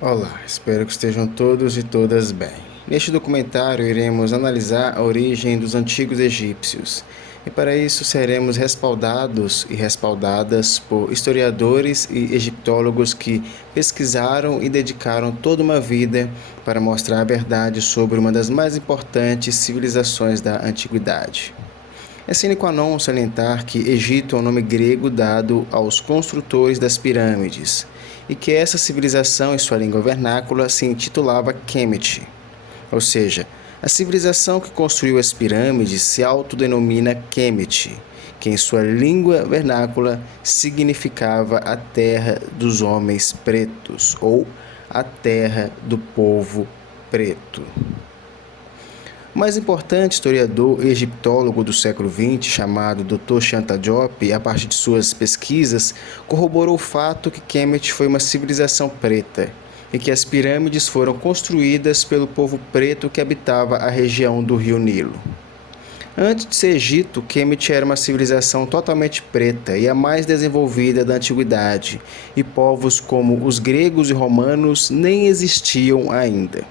Olá, espero que estejam todos e todas bem. Neste documentário iremos analisar a origem dos antigos egípcios e para isso seremos respaldados e respaldadas por historiadores e egiptólogos que pesquisaram e dedicaram toda uma vida para mostrar a verdade sobre uma das mais importantes civilizações da antiguidade. É sine qua non salientar que Egito é um nome grego dado aos construtores das pirâmides e que essa civilização em sua língua vernácula se intitulava Kemet, ou seja, a civilização que construiu as pirâmides se autodenomina Kemet, que em sua língua vernácula significava a terra dos homens pretos ou a terra do povo preto. O mais importante historiador e egiptólogo do século XX, chamado Dr. Shanta Diop, a partir de suas pesquisas, corroborou o fato que Kemet foi uma civilização preta e que as pirâmides foram construídas pelo povo preto que habitava a região do rio Nilo. Antes de ser Egito, Kemet era uma civilização totalmente preta e a mais desenvolvida da antiguidade, e povos como os gregos e romanos nem existiam ainda.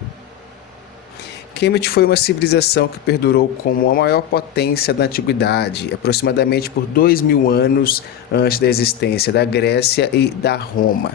Kemet foi uma civilização que perdurou como a maior potência da antiguidade, aproximadamente por 2000 anos antes da existência da Grécia e da Roma.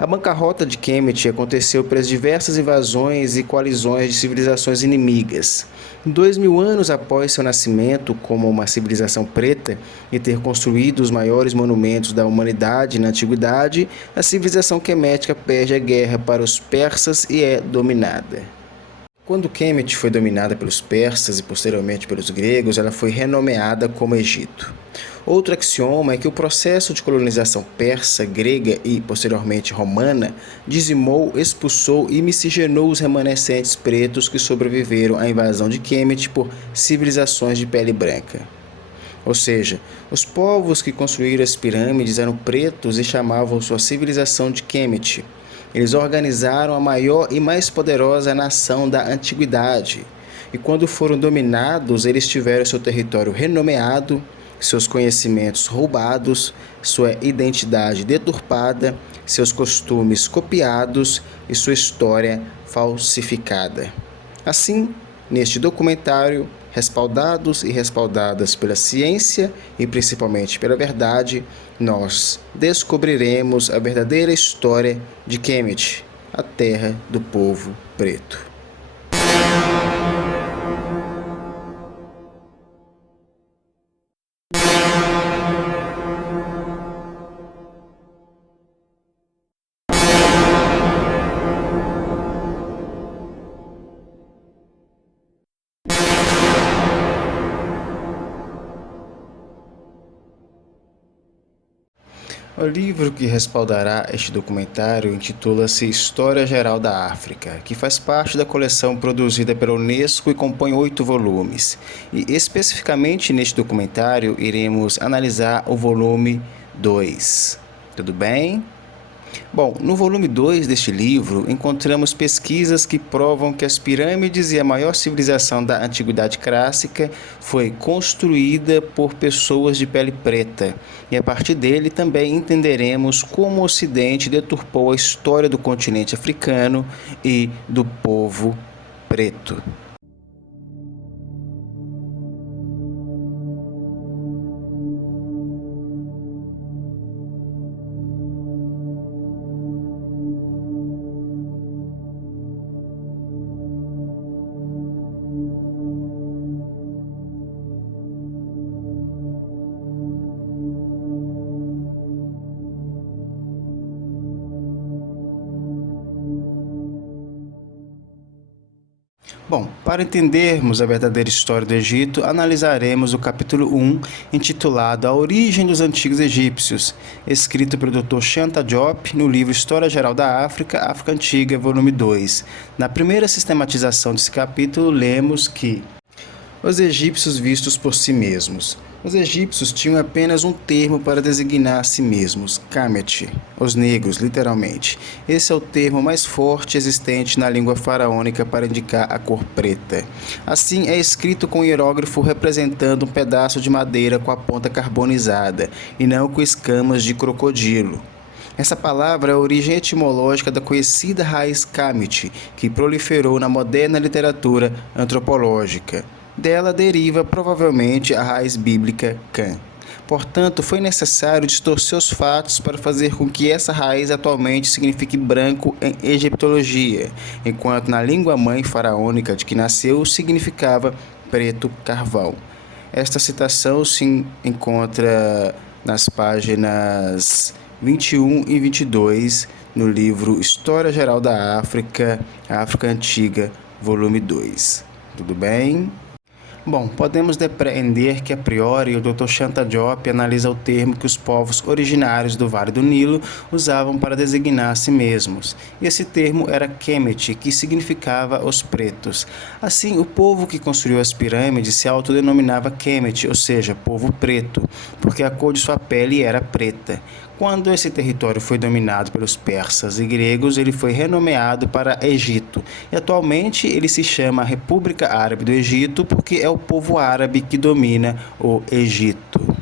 A bancarrota de Kemet aconteceu pelas diversas invasões e coalizões de civilizações inimigas. 2000 anos após seu nascimento como uma civilização preta e ter construído os maiores monumentos da humanidade na antiguidade, a civilização quemética perde a guerra para os persas e é dominada. Quando Kemet foi dominada pelos persas e posteriormente pelos gregos, ela foi renomeada como Egito. Outro axioma é que o processo de colonização persa, grega e posteriormente romana dizimou, expulsou e miscigenou os remanescentes pretos que sobreviveram à invasão de Kemet por civilizações de pele branca. Ou seja, os povos que construíram as pirâmides eram pretos e chamavam sua civilização de Kemet. Eles organizaram a maior e mais poderosa nação da antiguidade. E quando foram dominados, eles tiveram seu território renomeado, seus conhecimentos roubados, sua identidade deturpada, seus costumes copiados e sua história falsificada. Assim, neste documentário, respaldados e respaldadas pela ciência e principalmente pela verdade, nós descobriremos a verdadeira história de Kemet, a terra do povo preto. O livro que respaldará este documentário intitula-se História Geral da África, que faz parte da coleção produzida pela Unesco e compõe 8 volumes. E especificamente neste documentário iremos analisar o volume 2. Tudo bem? Bom, no volume 2 deste livro, encontramos pesquisas que provam que as pirâmides e a maior civilização da antiguidade clássica foi construída por pessoas de pele preta. E a partir dele também entenderemos como o Ocidente deturpou a história do continente africano e do povo preto. Bom, para entendermos a verdadeira história do Egito, analisaremos o capítulo 1, intitulado A Origem dos Antigos Egípcios, escrito pelo Dr. Shanta Diop no livro História Geral da África, África Antiga, volume 2. Na primeira sistematização desse capítulo, lemos que os egípcios vistos por si mesmos. Os egípcios tinham apenas um termo para designar a si mesmos, Kemet, os negros, literalmente. Esse é o termo mais forte existente na língua faraônica para indicar a cor preta. Assim, é escrito com um hierógrafo representando um pedaço de madeira com a ponta carbonizada, e não com escamas de crocodilo. Essa palavra é a origem etimológica da conhecida raiz Kemet, que proliferou na moderna literatura antropológica. Dela deriva provavelmente a raiz bíblica Cã. Portanto, foi necessário distorcer os fatos para fazer com que essa raiz atualmente signifique branco em egiptologia, enquanto na língua mãe faraônica de que nasceu significava preto carvão. Esta citação se encontra nas páginas 21 e 22 no livro História Geral da África, África Antiga, volume 2. Tudo bem? Bom, podemos depreender que a priori o Dr. Shanta Diop analisa o termo que os povos originários do Vale do Nilo usavam para designar a si mesmos. E esse termo era Kemet, que significava os pretos. Assim, o povo que construiu as pirâmides se autodenominava Kemet, ou seja, povo preto, porque a cor de sua pele era preta. Quando esse território foi dominado pelos persas e gregos, ele foi renomeado para Egito. E atualmente ele se chama República Árabe do Egito porque é o povo árabe que domina o Egito.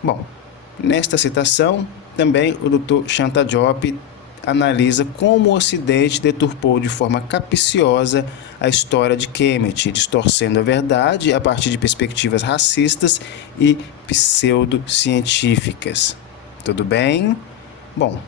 Bom, nesta citação, também o Dr. Shanta Diop analisa como o Ocidente deturpou de forma capciosa a história de Kemet, distorcendo a verdade a partir de perspectivas racistas e pseudocientíficas. Tudo bem? Bom,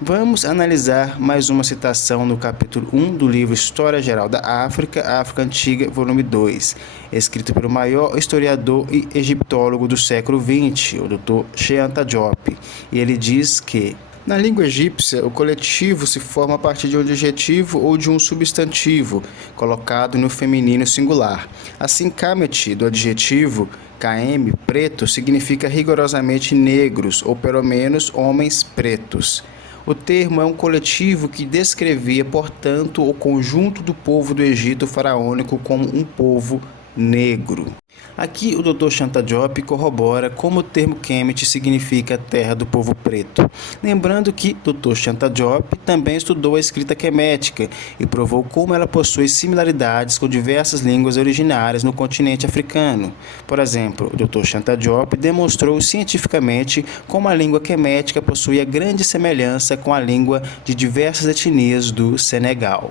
vamos analisar mais uma citação no capítulo 1 do livro História Geral da África, África Antiga, volume 2, escrito pelo maior historiador e egiptólogo do século XX, o Dr. Shanta Diop. E ele diz que na língua egípcia, o coletivo se forma a partir de um adjetivo ou de um substantivo, colocado no feminino singular. Assim, Kemet, do adjetivo KM, preto, significa rigorosamente negros, ou pelo menos homens pretos. O termo é um coletivo que descrevia, portanto, o conjunto do povo do Egito faraônico como um povo negro. Aqui o Dr. Shanta Diop corrobora como o termo Kemet significa terra do povo preto. Lembrando que Dr. Shanta Diop também estudou a escrita quemética e provou como ela possui similaridades com diversas línguas originárias no continente africano. Por exemplo, o Dr. Shanta Diop demonstrou cientificamente como a língua quemética possuía grande semelhança com a língua de diversas etnias do Senegal.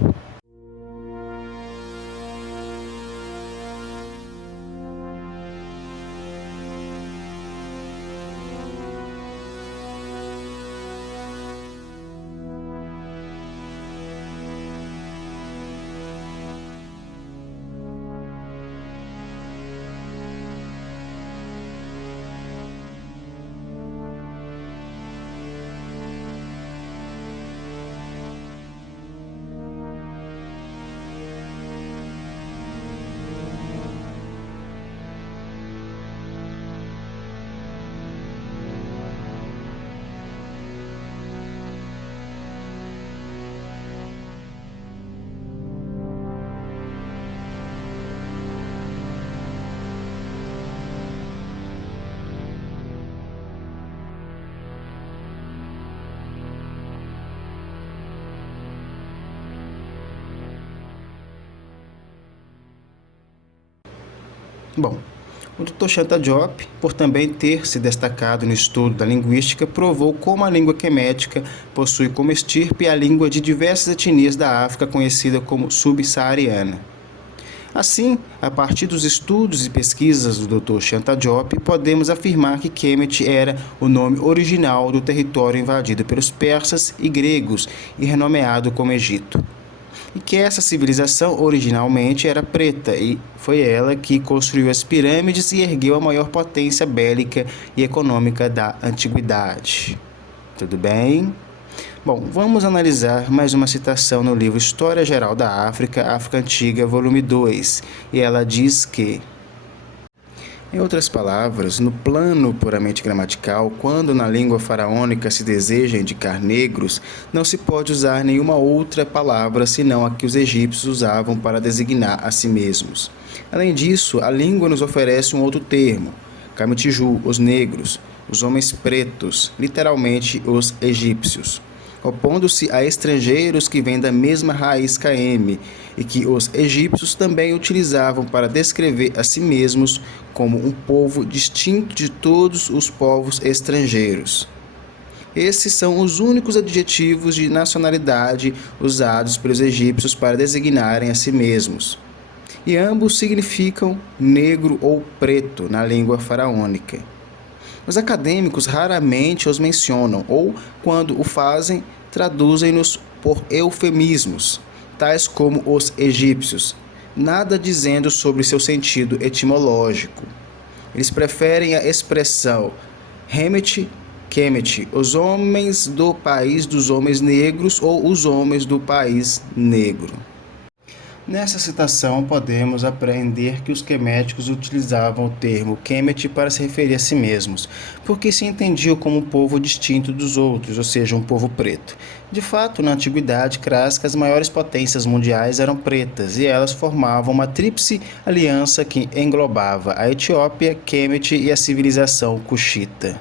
Bom, O Dr. Shanta Diop, por também ter se destacado no estudo da linguística, provou como a língua quemética possui como estirpe a língua de diversas etnias da África conhecida como subsaariana. Assim, a partir dos estudos e pesquisas do Dr. Shanta Diop, podemos afirmar que Kemet era o nome original do território invadido pelos persas e gregos e renomeado como Egito. E que essa civilização originalmente era preta e foi ela que construiu as pirâmides e ergueu a maior potência bélica e econômica da antiguidade. Tudo bem? Bom, vamos analisar mais uma citação no livro História Geral da África, África Antiga, volume 2, e ela diz que: em outras palavras, no plano puramente gramatical, quando na língua faraônica se deseja indicar negros, não se pode usar nenhuma outra palavra senão a que os egípcios usavam para designar a si mesmos. Além disso, a língua nos oferece um outro termo, Kametiju, os negros, os homens pretos, literalmente os egípcios, opondo-se a estrangeiros que vêm da mesma raiz KM e que os egípcios também utilizavam para descrever a si mesmos como um povo distinto de todos os povos estrangeiros. Esses são os únicos adjetivos de nacionalidade usados pelos egípcios para designarem a si mesmos, e ambos significam negro ou preto na língua faraônica. Os acadêmicos raramente os mencionam ou, quando o fazem, traduzem-nos por eufemismos, tais como os egípcios, nada dizendo sobre seu sentido etimológico. Eles preferem a expressão Hemet, Kemet, os homens do país dos homens negros ou os homens do país negro. Nessa citação, podemos aprender que os queméticos utilizavam o termo Kemet para se referir a si mesmos, porque se entendiam como um povo distinto dos outros, ou seja, um povo preto. De fato, na antiguidade clássica, as maiores potências mundiais eram pretas, e elas formavam uma tríplice aliança que englobava a Etiópia, Kemet e a civilização cuxita.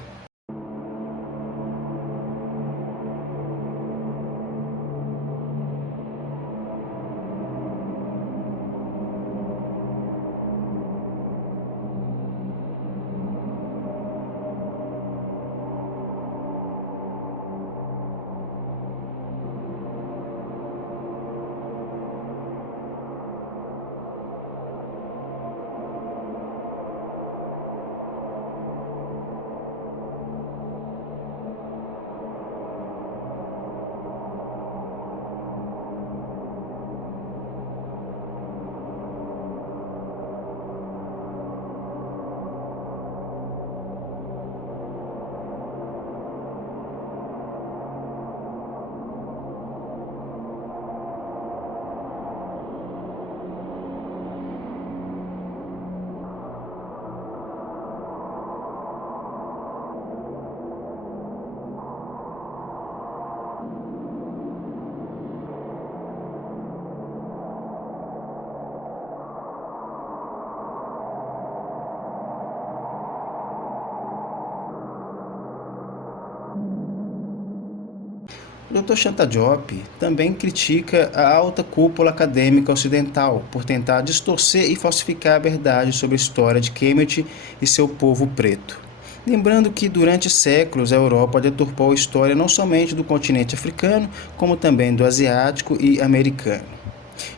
O Dr. Shanta Diop também critica a alta cúpula acadêmica ocidental por tentar distorcer e falsificar a verdade sobre a história de Kemet e seu povo preto. Lembrando que durante séculos a Europa deturpou a história não somente do continente africano, como também do asiático e americano.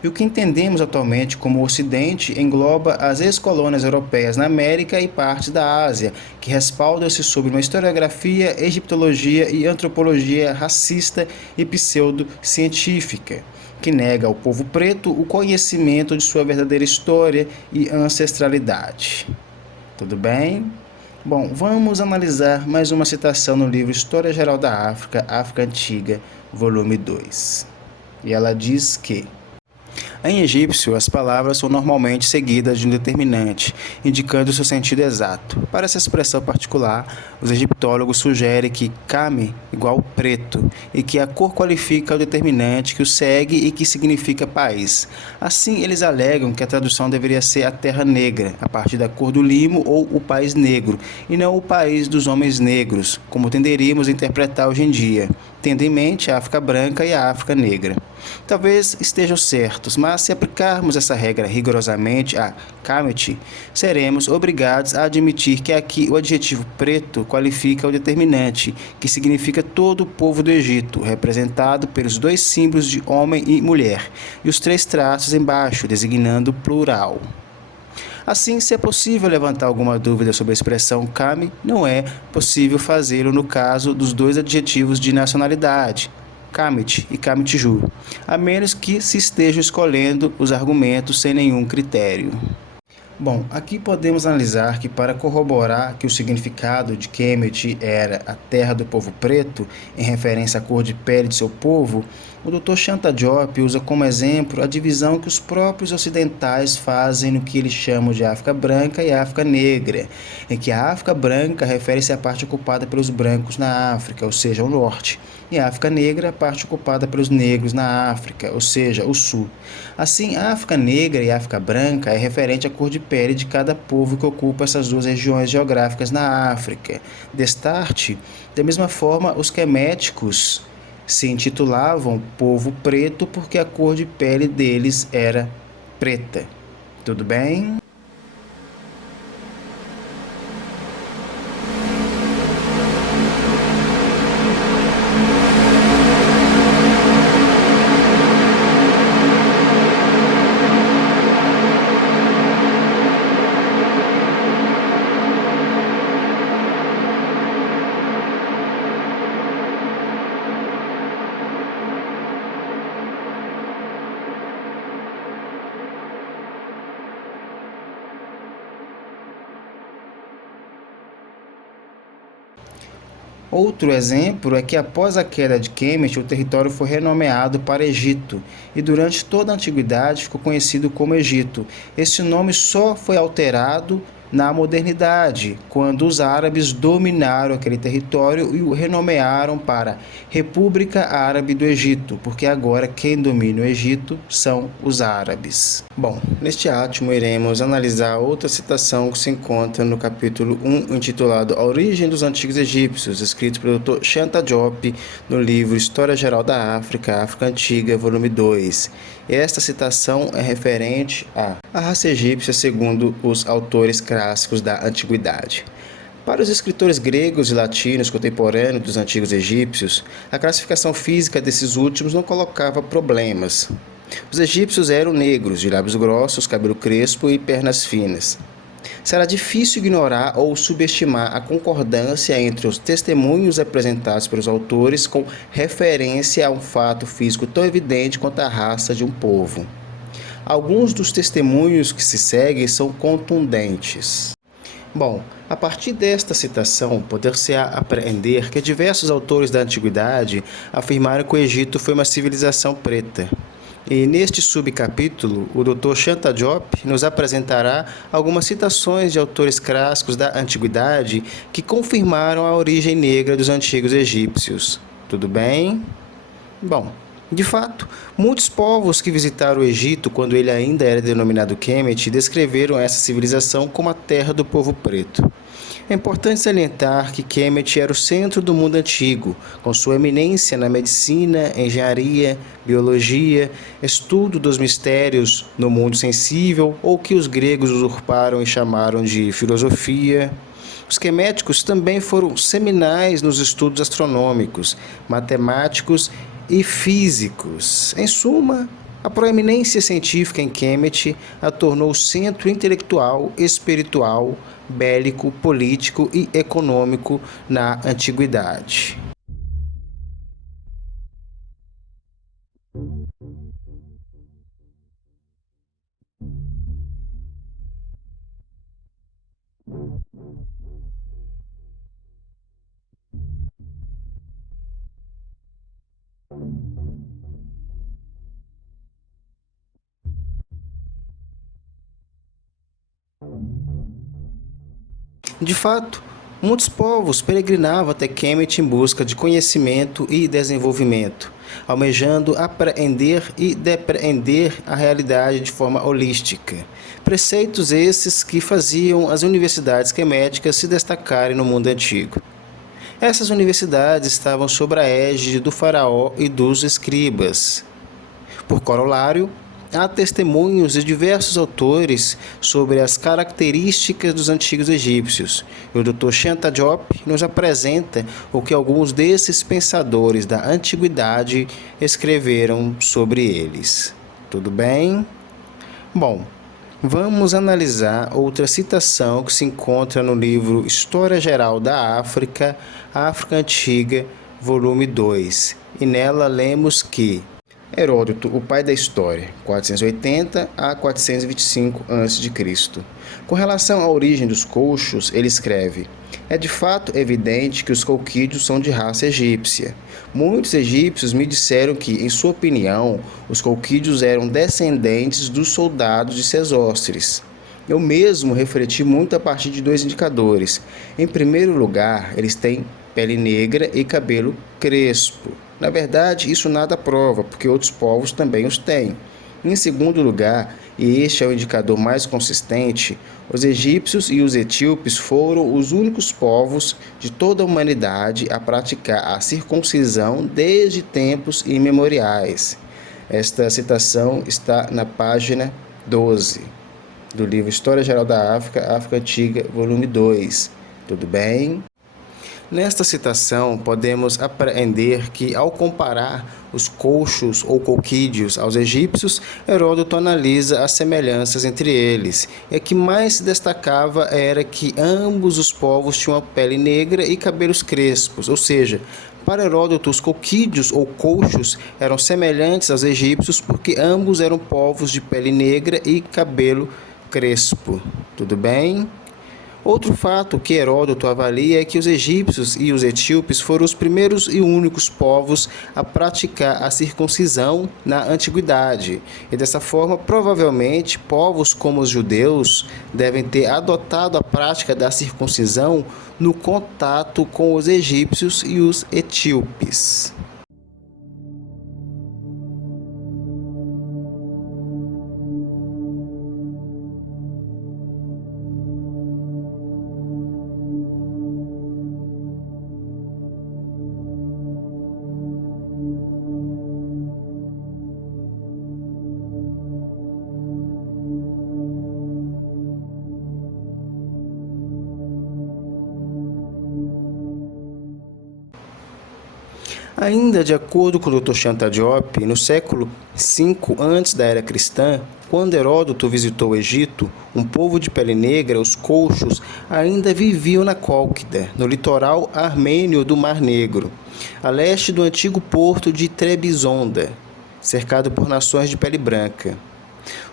E o que entendemos atualmente como Ocidente engloba as ex-colônias europeias na América e parte da Ásia, que respaldam-se sobre uma historiografia, egiptologia e antropologia racista e pseudocientífica, que nega ao povo preto o conhecimento de sua verdadeira história e ancestralidade. Tudo bem? Bom, vamos analisar mais uma citação no livro História Geral da África, África Antiga, volume 2. E ela diz que: em egípcio, as palavras são normalmente seguidas de um determinante, indicando seu sentido exato. Para essa expressão particular, os egiptólogos sugerem que Kame igual preto, e que a cor qualifica o determinante que o segue e que significa país. Assim, eles alegam que a tradução deveria ser a terra negra, a partir da cor do limo ou o país negro, e não o país dos homens negros, como tenderíamos a interpretar hoje em dia, tendo em mente a África branca e a África negra. Talvez estejam certos, mas se aplicarmos essa regra rigorosamente a Kemet, seremos obrigados a admitir que aqui o adjetivo preto qualifica o determinante, que significa todo o povo do Egito, representado pelos dois símbolos de homem e mulher, e os três traços embaixo, designando plural. Assim, se é possível levantar alguma dúvida sobre a expressão Kami, não é possível fazê-lo no caso dos dois adjetivos de nacionalidade, Kemet e Kemetju, a menos que se esteja escolhendo os argumentos sem nenhum critério. Bom, aqui podemos analisar que para corroborar que o significado de Kemet era a terra do povo preto, em referência à cor de pele de seu povo, o Dr. Shanta Diop usa como exemplo a divisão que os próprios ocidentais fazem no que eles chamam de África branca e África negra, em que a África branca refere-se à parte ocupada pelos brancos na África, ou seja, o norte, e a África negra a parte ocupada pelos negros na África, ou seja, o sul. Assim, a África negra e a África branca é referente à cor de pele de cada povo que ocupa essas duas regiões geográficas na África. Destarte, da mesma forma, os queméticos se intitulavam povo preto porque a cor de pele deles era preta. Tudo bem? Outro exemplo é que após a queda de Kemet, o território foi renomeado para Egito e durante toda a antiguidade ficou conhecido como Egito. Esse nome só foi alterado na modernidade, quando os árabes dominaram aquele território e o renomearam para República Árabe do Egito, porque agora quem domina o Egito são os árabes. Bom, neste átimo iremos analisar outra citação que se encontra no capítulo 1, intitulado A Origem dos Antigos Egípcios, escrito pelo Dr. Shanta Diop no livro História Geral da África, África Antiga, volume 2. Esta citação é referente à raça egípcia segundo os autores clássicos da antiguidade. Para os escritores gregos e latinos contemporâneos dos antigos egípcios, a classificação física desses últimos não colocava problemas. Os egípcios eram negros, de lábios grossos, cabelo crespo e pernas finas. Será difícil ignorar ou subestimar a concordância entre os testemunhos apresentados pelos autores com referência a um fato físico tão evidente quanto a raça de um povo. Alguns dos testemunhos que se seguem são contundentes. Bom, a partir desta citação, poder-se-á apreender que diversos autores da antiguidade afirmaram que o Egito foi uma civilização preta. E neste subcapítulo, o Dr. Shanta Diop nos apresentará algumas citações de autores clássicos da antiguidade que confirmaram a origem negra dos antigos egípcios. Tudo bem? Bom, de fato, muitos povos que visitaram o Egito quando ele ainda era denominado Kemet descreveram essa civilização como a terra do povo preto. É importante salientar que Kemet era o centro do mundo antigo, com sua eminência na medicina, engenharia, biologia, estudo dos mistérios no mundo sensível, ou que os gregos usurparam e chamaram de filosofia. Os queméticos também foram seminais nos estudos astronômicos, matemáticos e físicos. Em suma, a proeminência científica em Kemet a tornou centro intelectual, espiritual, bélico, político e econômico na antiguidade. De fato, muitos povos peregrinavam até Kemet em busca de conhecimento e desenvolvimento, almejando apreender e depreender a realidade de forma holística. Preceitos esses que faziam as universidades queméticas se destacarem no mundo antigo. Essas universidades estavam sob a égide do faraó e dos escribas. Por corolário, há testemunhos de diversos autores sobre as características dos antigos egípcios. E o Dr. Shanta Diop nos apresenta o que alguns desses pensadores da antiguidade escreveram sobre eles. Tudo bem? Bom, vamos analisar outra citação que se encontra no livro História Geral da África, África Antiga, volume 2. E nela lemos que Heródoto, o pai da história, 480 a 425 a.C. Com relação à origem dos colchos, ele escreve: é de fato evidente que os colquídeos são de raça egípcia. Muitos egípcios me disseram que, em sua opinião, os colquídeos eram descendentes dos soldados de Sesostris. Eu mesmo refleti muito a partir de dois indicadores. Em primeiro lugar, eles têm pele negra e cabelo crespo. Na verdade, isso nada prova, porque outros povos também os têm. Em segundo lugar, e este é o indicador mais consistente, os egípcios e os etíopes foram os únicos povos de toda a humanidade a praticar a circuncisão desde tempos imemoriais. Esta citação está na página 12 do livro História Geral da África, África Antiga, volume 2. Tudo bem? Nesta citação, podemos aprender que, ao comparar os colchos ou colquídeos aos egípcios, Heródoto analisa as semelhanças entre eles. E a que mais se destacava era que ambos os povos tinham a pele negra e cabelos crespos, ou seja, para Heródoto, os colquídeos ou colchos eram semelhantes aos egípcios porque ambos eram povos de pele negra e cabelo crespo. Tudo bem? Outro fato que Heródoto avalia é que os egípcios e os etíopes foram os primeiros e únicos povos a praticar a circuncisão na antiguidade. E dessa forma, provavelmente, povos como os judeus devem ter adotado a prática da circuncisão no contato com os egípcios e os etíopes. Ainda de acordo com o Dr. Shanta Diop, no século V antes da era cristã, quando Heródoto visitou o Egito, um povo de pele negra, os colchos, ainda viviam na Cólquida, no litoral armênio do Mar Negro, a leste do antigo porto de Trebizonda, cercado por nações de pele branca.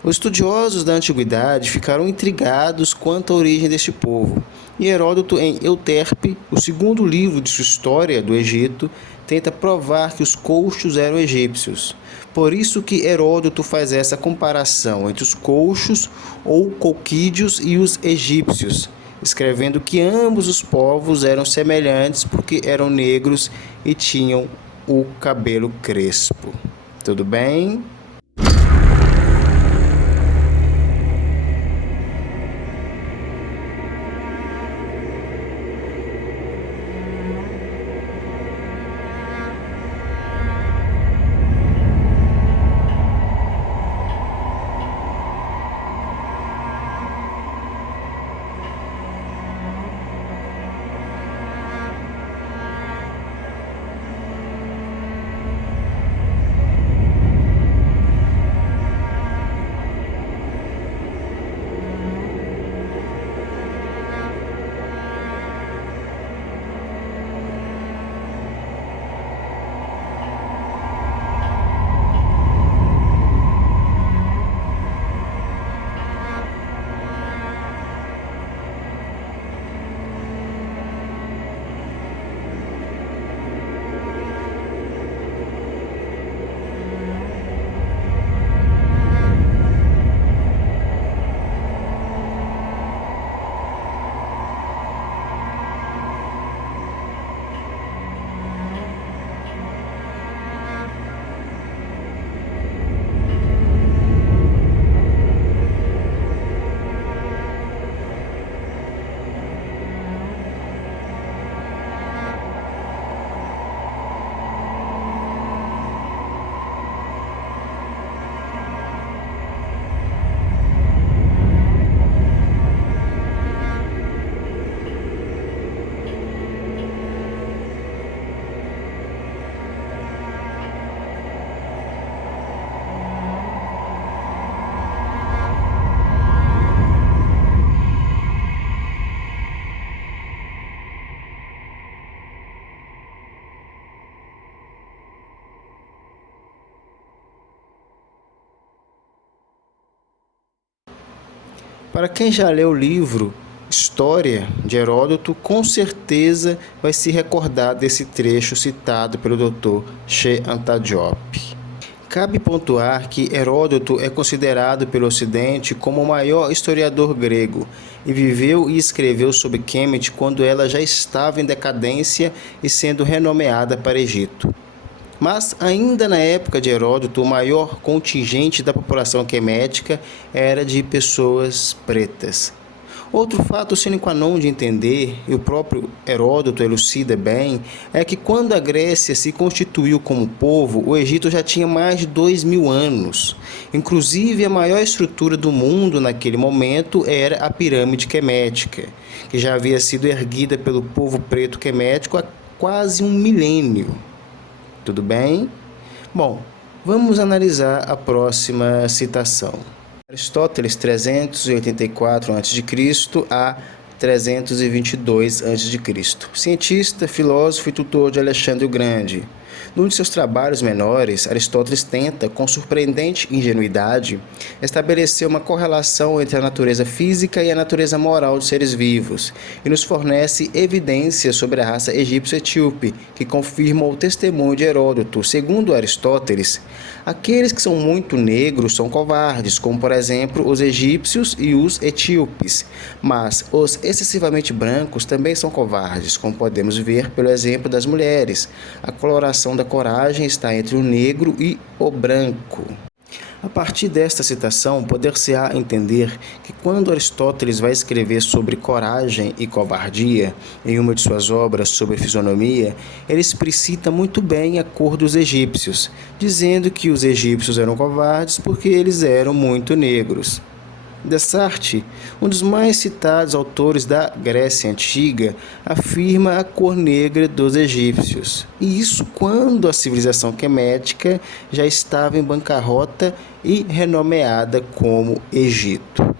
Os estudiosos da antiguidade ficaram intrigados quanto à origem deste povo, e Heródoto, em Euterpe, o segundo livro de sua história do Egito, tenta provar que os colchos eram egípcios. Por isso que Heródoto faz essa comparação entre os colchos ou colquídeos e os egípcios, escrevendo que ambos os povos eram semelhantes porque eram negros e tinham o cabelo crespo. Tudo bem? Para quem já leu o livro História de Heródoto, com certeza vai se recordar desse trecho citado pelo Dr. Che Antadiop. Cabe pontuar que Heródoto é considerado pelo Ocidente como o maior historiador grego e viveu e escreveu sobre Kemet quando ela já estava em decadência e sendo renomeada para Egito. Mas, ainda na época de Heródoto, o maior contingente da população quemética era de pessoas pretas. Outro fato sine qua non de entender, e o próprio Heródoto elucida bem, é que quando a Grécia se constituiu como povo, o Egito já tinha mais de 2000 anos. Inclusive, a maior estrutura do mundo naquele momento era a pirâmide quemética, que já havia sido erguida pelo povo preto quemético há quase um milênio. Tudo bem? Bom, vamos analisar a próxima citação. Aristóteles, 384 a.C. a 322 a.C. Cientista, filósofo e tutor de Alexandre o Grande. Num de seus trabalhos menores, Aristóteles tenta, com surpreendente ingenuidade, estabelecer uma correlação entre a natureza física e a natureza moral dos seres vivos, e nos fornece evidências sobre a raça egípcio-etíope, que confirmam o testemunho de Heródoto. Segundo Aristóteles, aqueles que são muito negros são covardes, como por exemplo os egípcios e os etíopes, mas os excessivamente brancos também são covardes, como podemos ver pelo exemplo das mulheres. A coloração da coragem está entre o negro e o branco. A partir desta citação, poder-se-á entender que quando Aristóteles vai escrever sobre coragem e covardia, em uma de suas obras sobre fisionomia, ele explicita muito bem a cor dos egípcios, dizendo que os egípcios eram covardes porque eles eram muito negros. Dessart, um dos mais citados autores da Grécia Antiga, afirma a cor negra dos egípcios. E isso quando a civilização quemética já estava em bancarrota e renomeada como Egito.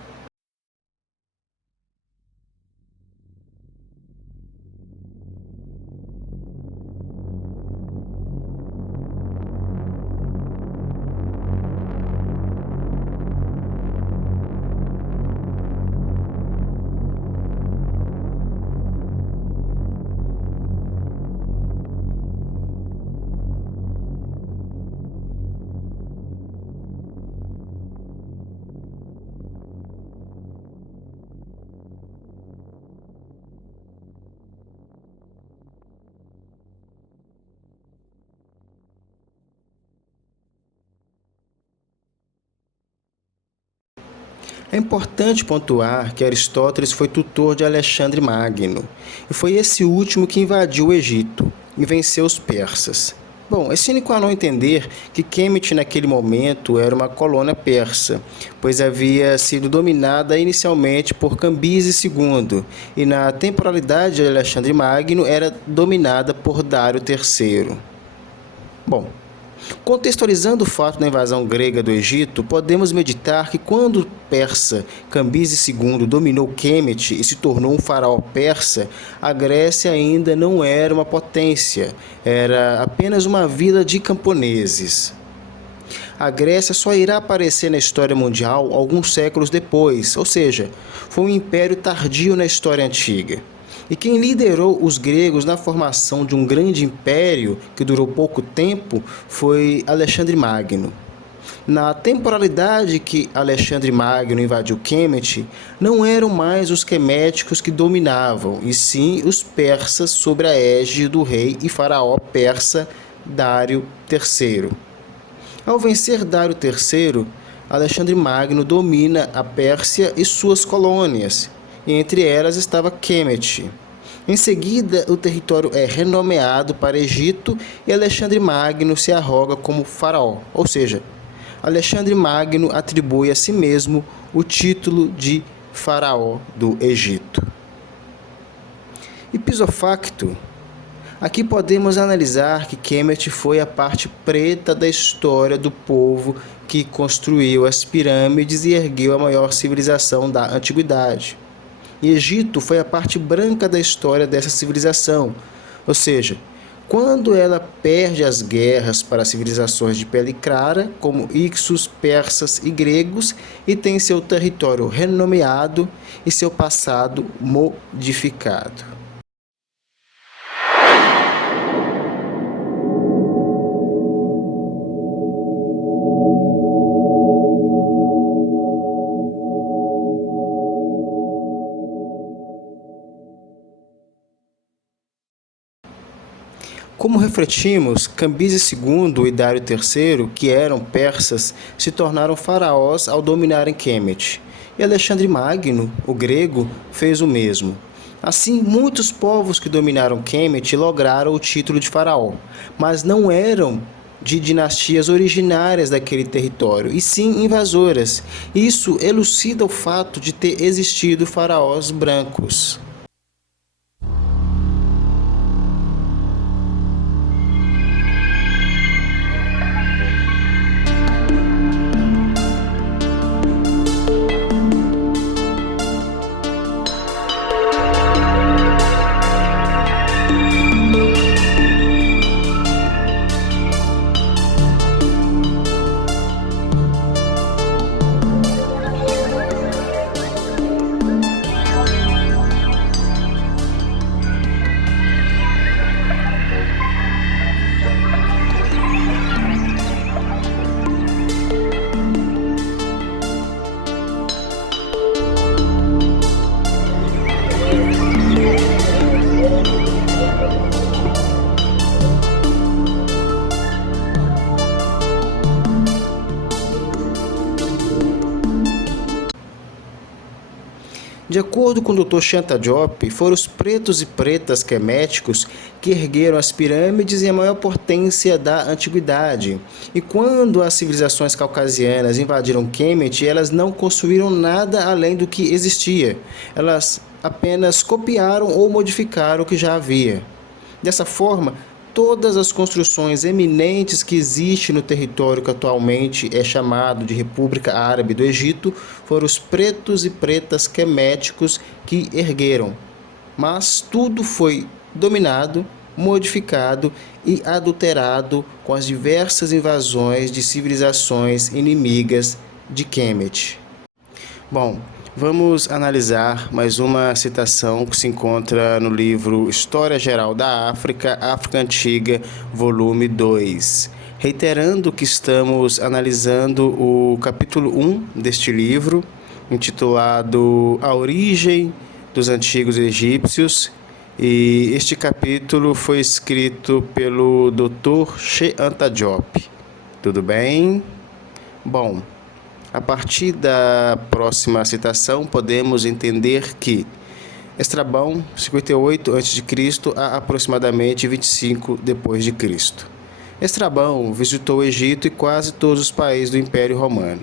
É importante pontuar que Aristóteles foi tutor de Alexandre Magno, e foi esse último que invadiu o Egito e venceu os persas. Bom, é sine qua non entender que Kemet naquele momento era uma colônia persa, pois havia sido dominada inicialmente por Cambises II, e na temporalidade de Alexandre Magno era dominada por Dário III. Bom, contextualizando o fato da invasão grega do Egito, podemos meditar que quando o persa Cambises II dominou Kemet e se tornou um faraó persa, a Grécia ainda não era uma potência, era apenas uma vila de camponeses. A Grécia só irá aparecer na história mundial alguns séculos depois, ou seja, foi um império tardio na história antiga. E quem liderou os gregos na formação de um grande império que durou pouco tempo foi Alexandre Magno. Na temporalidade que Alexandre Magno invadiu Kemet, não eram mais os queméticos que dominavam, e sim os persas sob a égide do rei e faraó persa Dário III. Ao vencer Dário III, Alexandre Magno domina a Pérsia e suas colônias, e entre elas estava Kemet. Em seguida, o território é renomeado para Egito e Alexandre Magno se arroga como faraó, ou seja, Alexandre Magno atribui a si mesmo o título de faraó do Egito. Ipso facto, aqui podemos analisar que Kemet foi a parte preta da história do povo que construiu as pirâmides e ergueu a maior civilização da antiguidade. E Egito foi a parte branca da história dessa civilização, ou seja, Quando ela perde as guerras para civilizações de pele clara, como Ixos, persas e gregos, e tem seu território renomeado e seu passado modificado. Como refletimos, Cambises II e Dário III, que eram persas, se tornaram faraós ao dominarem Kemet. E Alexandre Magno, o grego, fez o mesmo. Assim, muitos povos que dominaram Kemet lograram o título de faraó, mas não eram de dinastias originárias daquele território, e sim invasoras. Isso elucida o fato de ter existido faraós brancos. De acordo com o Dr. Shanta Diop, foram os pretos e pretas queméticos que ergueram as pirâmides e a maior potência da antiguidade. E quando as civilizações caucasianas invadiram Kemet, elas não construíram nada além do que existia. Elas apenas copiaram ou modificaram o que já havia. Dessa forma, todas as construções eminentes que existem no território que atualmente é chamado de República Árabe do Egito foram os pretos e pretas queméticos que ergueram. Mas tudo foi dominado, modificado e adulterado com as diversas invasões de civilizações inimigas de Kemet. Bom, vamos analisar mais uma citação que se encontra no livro História Geral da África, África Antiga, volume 2. Reiterando que estamos analisando o capítulo 1 deste livro, intitulado A Origem dos Antigos Egípcios, e este capítulo foi escrito pelo Dr. Shanta Diop. Tudo bem? Bom, a partir da próxima citação, podemos entender que Estrabão, 58 a.C. a aproximadamente 25 d.C. Estrabão visitou o Egito e quase todos os países do Império Romano.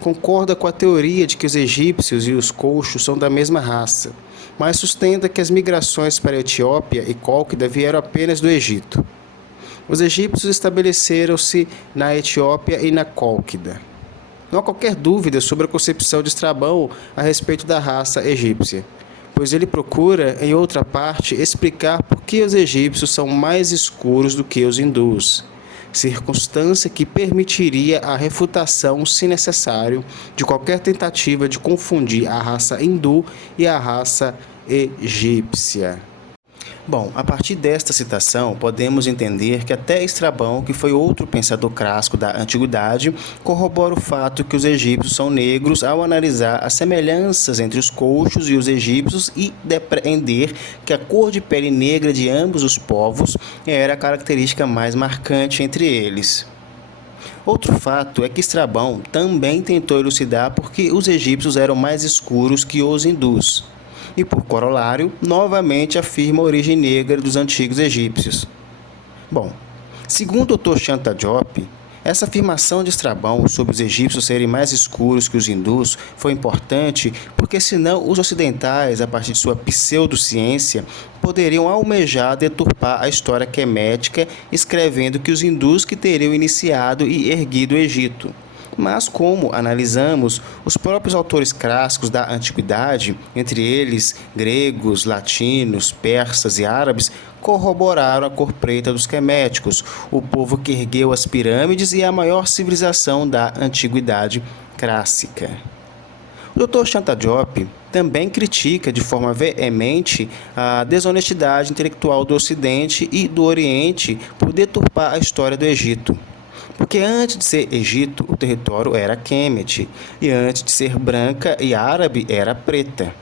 Concorda com a teoria de que os egípcios e os colchos são da mesma raça, mas sustenta que as migrações para a Etiópia e Cólquida vieram apenas do Egito. Os egípcios estabeleceram-se na Etiópia e na Cólquida. Não há qualquer dúvida sobre a concepção de Estrabão a respeito da raça egípcia, pois ele procura, em outra parte, explicar por que os egípcios são mais escuros do que os hindus, circunstância que permitiria a refutação, se necessário, de qualquer tentativa de confundir a raça hindu e a raça egípcia. Bom, a partir desta citação, podemos entender que até Estrabão, que foi outro pensador clássico da antiguidade, corrobora o fato que os egípcios são negros ao analisar as semelhanças entre os colchos e os egípcios e depreender que a cor de pele negra de ambos os povos era a característica mais marcante entre eles. Outro fato é que Estrabão também tentou elucidar por que os egípcios eram mais escuros que os hindus. E, por corolário, novamente afirma a origem negra dos antigos egípcios. Bom, segundo o Dr. Shanta Diop, essa afirmação de Estrabão sobre os egípcios serem mais escuros que os hindus foi importante porque, senão, os ocidentais, a partir de sua pseudociência, poderiam almejar deturpar a história quemética, escrevendo que os hindus que teriam iniciado e erguido o Egito. Mas, como analisamos, os próprios autores clássicos da antiguidade, entre eles gregos, latinos, persas e árabes, corroboraram a cor preta dos queméticos, o povo que ergueu as pirâmides e a maior civilização da antiguidade clássica. O Dr. Shanta Diop também critica de forma veemente a desonestidade intelectual do Ocidente e do Oriente por deturpar a história do Egito. Porque antes de ser Egito, o território era Kemet, e antes de ser branca e árabe, era preta.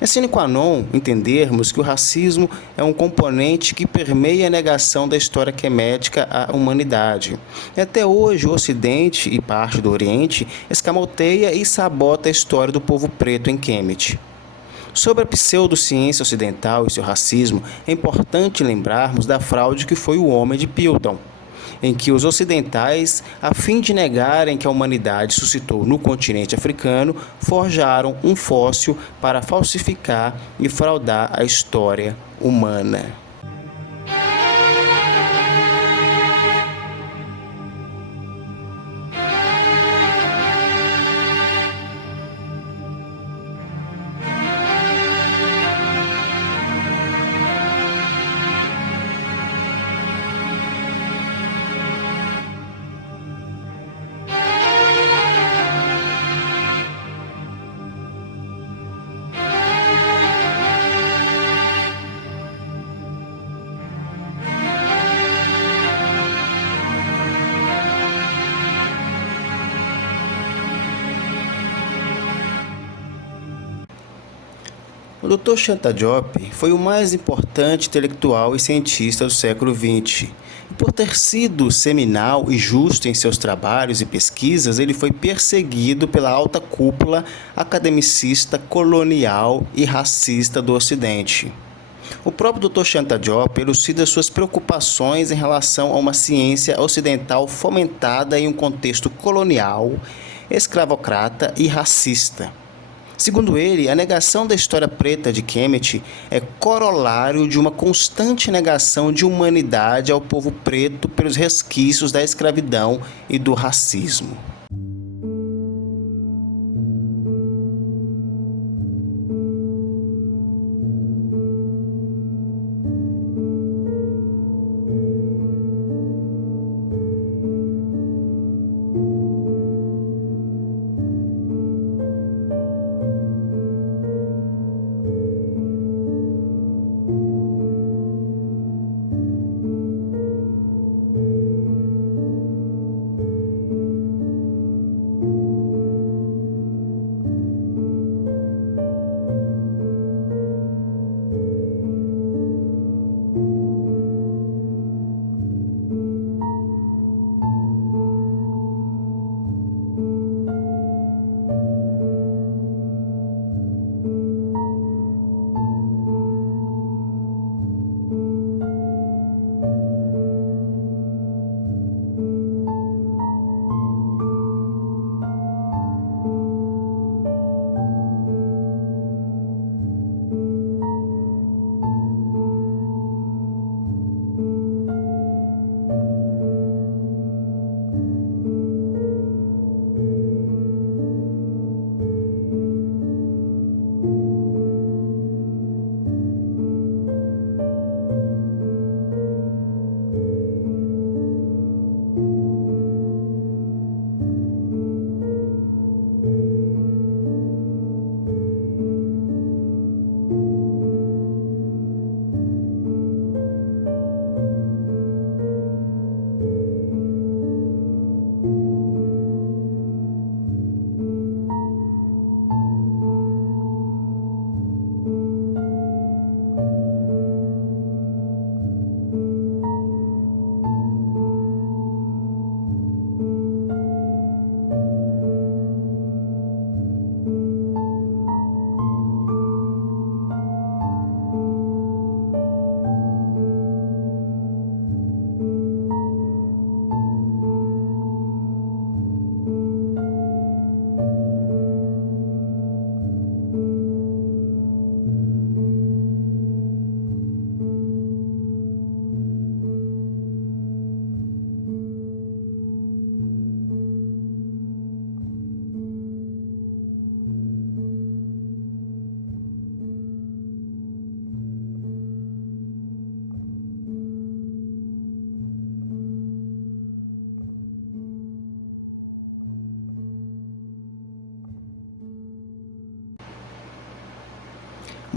É sine qua non entendermos que o racismo é um componente que permeia a negação da história quemética à humanidade. E até hoje o Ocidente e parte do Oriente escamoteia e sabota a história do povo preto em Kemet. Sobre a pseudociência ocidental e seu racismo, é importante lembrarmos da fraude que foi o Homem de Piltdown, em que os ocidentais, a fim de negarem que a humanidade suscitou no continente africano, forjaram um fóssil para falsificar e fraudar a história humana. O Dr. Shanta Diop foi o mais importante intelectual e cientista do século XX. E por ter sido seminal e justo em seus trabalhos e pesquisas, ele foi perseguido pela alta cúpula academicista, colonial e racista do Ocidente. O próprio Dr. Shanta Diop elucida suas preocupações em relação a uma ciência ocidental fomentada em um contexto colonial, escravocrata e racista. Segundo ele, a negação da história preta de Kemet é corolário de uma constante negação de humanidade ao povo preto pelos resquícios da escravidão e do racismo.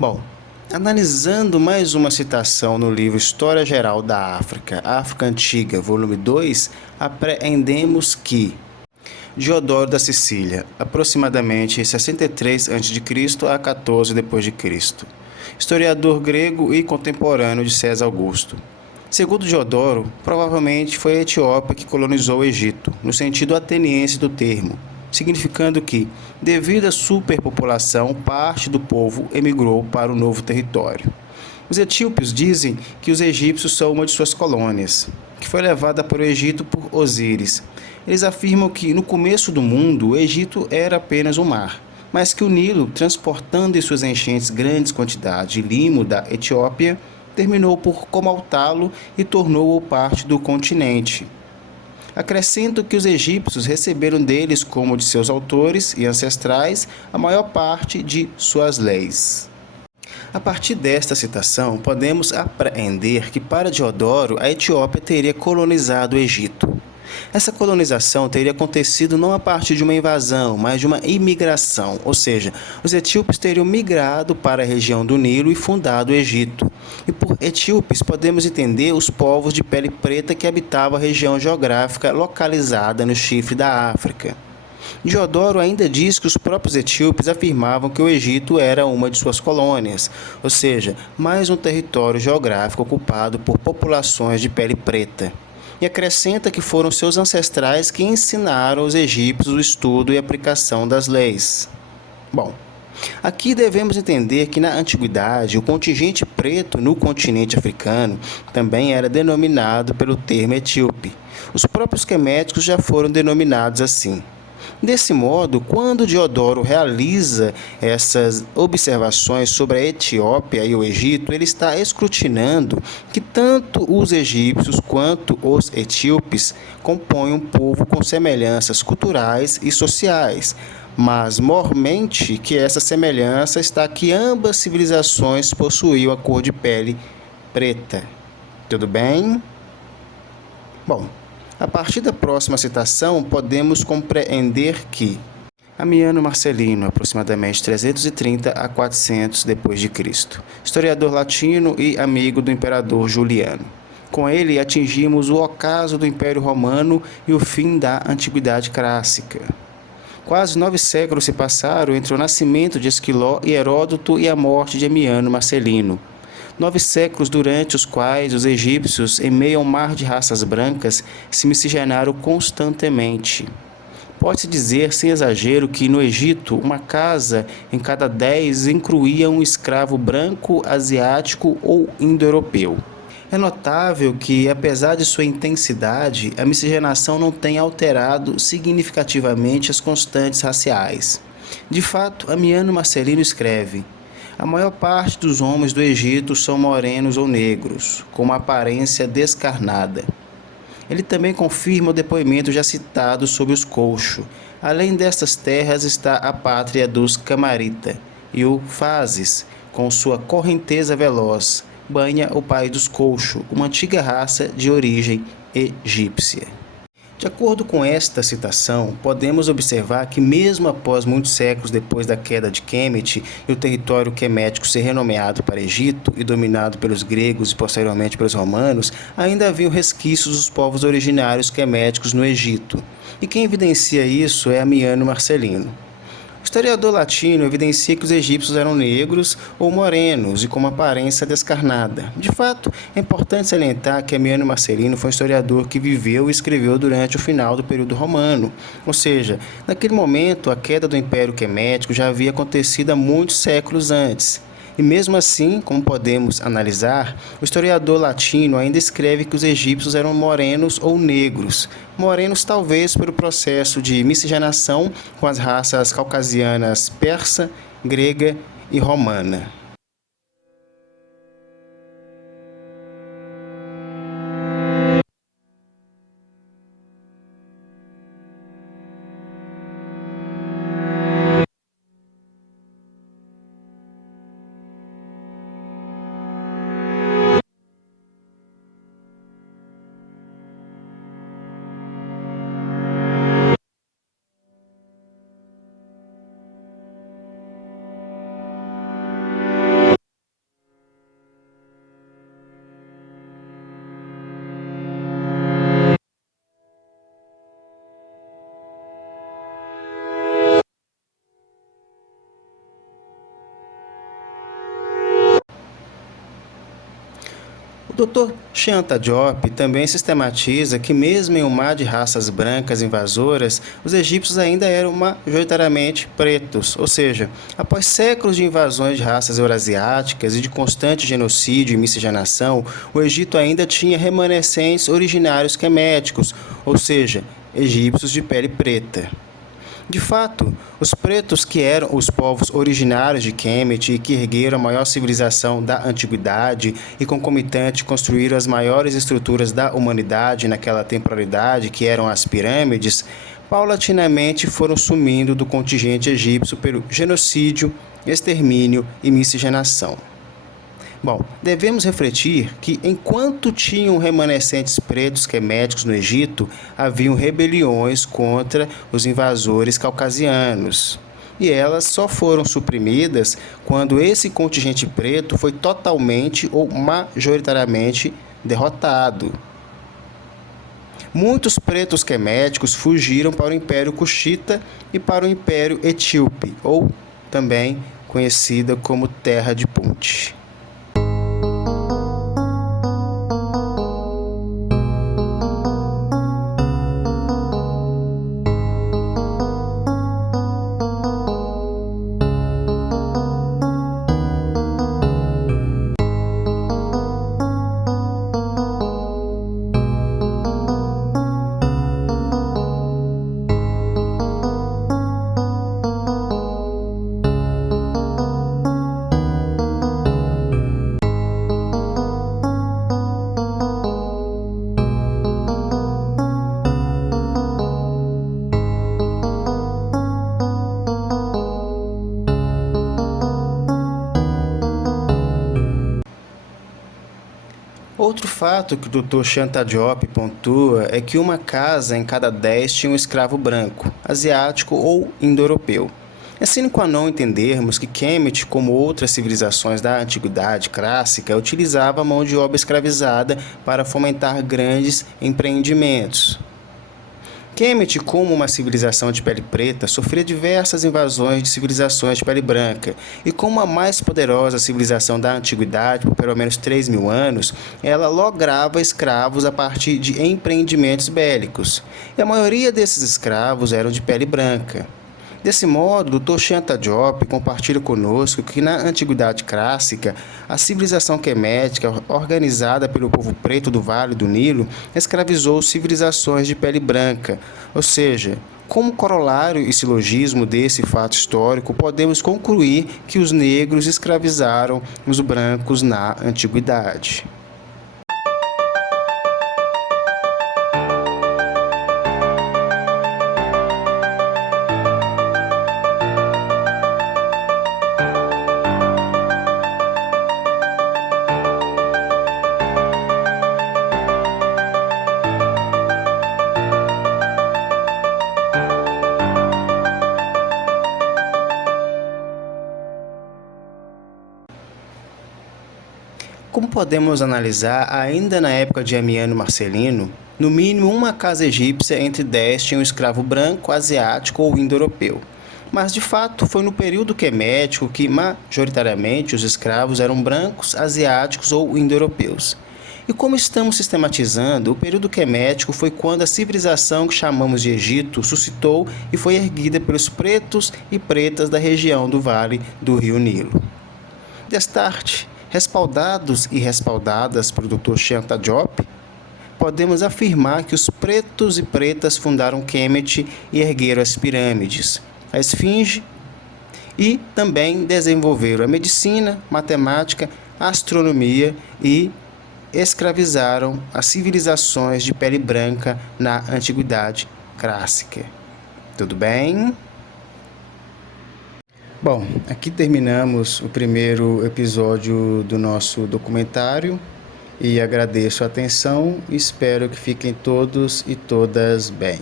Bom, analisando mais uma citação no livro História Geral da África, África Antiga, volume 2, apreendemos que Diodoro da Sicília, aproximadamente 63 a.C. a 14 d.C., historiador grego e contemporâneo de César Augusto. Segundo Diodoro, provavelmente foi a Etiópia que colonizou o Egito, no sentido ateniense do termo, significando que, devido à superpopulação, parte do povo emigrou para o novo território. Os etíopes dizem que os egípcios são uma de suas colônias, que foi levada para o Egito por Osíris. Eles afirmam que, no começo do mundo, o Egito era apenas um mar, mas que o Nilo, transportando em suas enchentes grandes quantidades de limo da Etiópia, terminou por comaltá-lo e tornou-o parte do continente. Acrescento que os egípcios receberam deles, como de seus autores e ancestrais, a maior parte de suas leis. A partir desta citação, podemos apreender que, para Diodoro, a Etiópia teria colonizado o Egito. Essa colonização teria acontecido não a partir de uma invasão, mas de uma imigração, ou seja, os etíopes teriam migrado para a região do Nilo e fundado o Egito. E por etíopes podemos entender os povos de pele preta que habitavam a região geográfica localizada no chifre da África. Diodoro ainda diz que os próprios etíopes afirmavam que o Egito era uma de suas colônias, ou seja, mais um território geográfico ocupado por populações de pele preta. E acrescenta que foram seus ancestrais que ensinaram aos egípcios o estudo e aplicação das leis. Bom, aqui devemos entender que na antiguidade o contingente preto no continente africano também era denominado pelo termo etíope. Os próprios queméticos já foram denominados assim. Desse modo, quando Diodoro realiza essas observações sobre a Etiópia e o Egito, ele está escrutinando que tanto os egípcios quanto os etíopes compõem um povo com semelhanças culturais e sociais, mas mormente que essa semelhança está que ambas civilizações possuíam a cor de pele preta. Tudo bem? Bom, a partir da próxima citação, podemos compreender que Amiano Marcelino, aproximadamente 330 a 400 d.C., historiador latino e amigo do imperador Juliano. Com ele atingimos o ocaso do Império Romano e o fim da Antiguidade Clássica. Quase 9 séculos se passaram entre o nascimento de Esquiló e Heródoto e a morte de Amiano Marcelino. 9 séculos durante os quais os egípcios, em meio a um mar de raças brancas, se miscigenaram constantemente. Pode-se dizer, sem exagero, que no Egito, uma casa em cada 10 incluía um escravo branco, asiático ou indo-europeu. É notável que, apesar de sua intensidade, a miscigenação não tem alterado significativamente as constantes raciais. De fato, Amiano Marcelino escreve: a maior parte dos homens do Egito são morenos ou negros, com uma aparência descarnada. Ele também confirma o depoimento já citado sobre os Colcho. Além destas terras está a pátria dos Camarita, e o Fazes, com sua correnteza veloz, banha o pai dos Colcho, uma antiga raça de origem egípcia. De acordo com esta citação, podemos observar que mesmo após muitos séculos depois da queda de Kemet e o território quemético ser renomeado para Egito e dominado pelos gregos e posteriormente pelos romanos, ainda haviam resquícios dos povos originários queméticos no Egito. E quem evidencia isso é Amiano Marcelino. O historiador latino evidencia que os egípcios eram negros ou morenos e com uma aparência descarnada. De fato, é importante salientar que Amiano Marcelino foi um historiador que viveu e escreveu durante o final do período romano. Ou seja, naquele momento, a queda do Império Quemético já havia acontecido há muitos séculos antes. E mesmo assim, como podemos analisar, o historiador latino ainda escreve que os egípcios eram morenos ou negros. Morenos talvez pelo processo de miscigenação com as raças caucasianas persa, grega e romana. Dr. Shanta Diop também sistematiza que mesmo em um mar de raças brancas invasoras, os egípcios ainda eram majoritariamente pretos, ou seja, após séculos de invasões de raças eurasiáticas e de constante genocídio e miscigenação, o Egito ainda tinha remanescentes originários queméticos, ou seja, egípcios de pele preta. De fato, os pretos, que eram os povos originários de Kemet e que ergueram a maior civilização da antiguidade e concomitante construíram as maiores estruturas da humanidade naquela temporalidade, que eram as pirâmides, paulatinamente foram sumindo do contingente egípcio pelo genocídio, extermínio e miscigenação. Bom, devemos refletir que, enquanto tinham remanescentes pretos queméticos no Egito, haviam rebeliões contra os invasores caucasianos. E elas só foram suprimidas quando esse contingente preto foi totalmente ou majoritariamente derrotado. Muitos pretos queméticos fugiram para o Império Cuxita e para o Império Etíope, ou também conhecida como Terra de Punt. Outro fato que o Dr. Shanta Diop pontua é que uma casa em cada 10 tinha um escravo branco, asiático ou indo-europeu. É sine qua non entendermos que Kemet, como outras civilizações da antiguidade clássica, utilizava a mão de obra escravizada para fomentar grandes empreendimentos. Kemet, como uma civilização de pele preta, sofria diversas invasões de civilizações de pele branca, e como a mais poderosa civilização da antiguidade, por pelo menos 3.000 anos, ela lograva escravos a partir de empreendimentos bélicos, e a maioria desses escravos eram de pele branca. Desse modo, o Dr. Shanta Diop compartilha conosco que na antiguidade clássica, a civilização quemética, organizada pelo povo preto do Vale do Nilo, escravizou civilizações de pele branca, ou seja, como corolário e silogismo desse fato histórico, podemos concluir que os negros escravizaram os brancos na antiguidade. Como podemos analisar, ainda na época de Amiano Marcelino, no mínimo uma casa egípcia entre 10 tinha um escravo branco, asiático ou indo-europeu. Mas, de fato, foi no período quemético que, majoritariamente, os escravos eram brancos, asiáticos ou indo-europeus. E como estamos sistematizando, o período quemético foi quando a civilização que chamamos de Egito suscitou e foi erguida pelos pretos e pretas da região do Vale do Rio Nilo. Destarte. Respaldados e respaldadas por Dr. Shanta Diop, podemos afirmar que os pretos e pretas fundaram Kemet e ergueram as pirâmides, a esfinge, e também desenvolveram a medicina, matemática, astronomia e escravizaram as civilizações de pele branca na antiguidade clássica. Tudo bem? Bom, aqui terminamos o primeiro episódio do nosso documentário e agradeço a atenção e espero que fiquem todos e todas bem.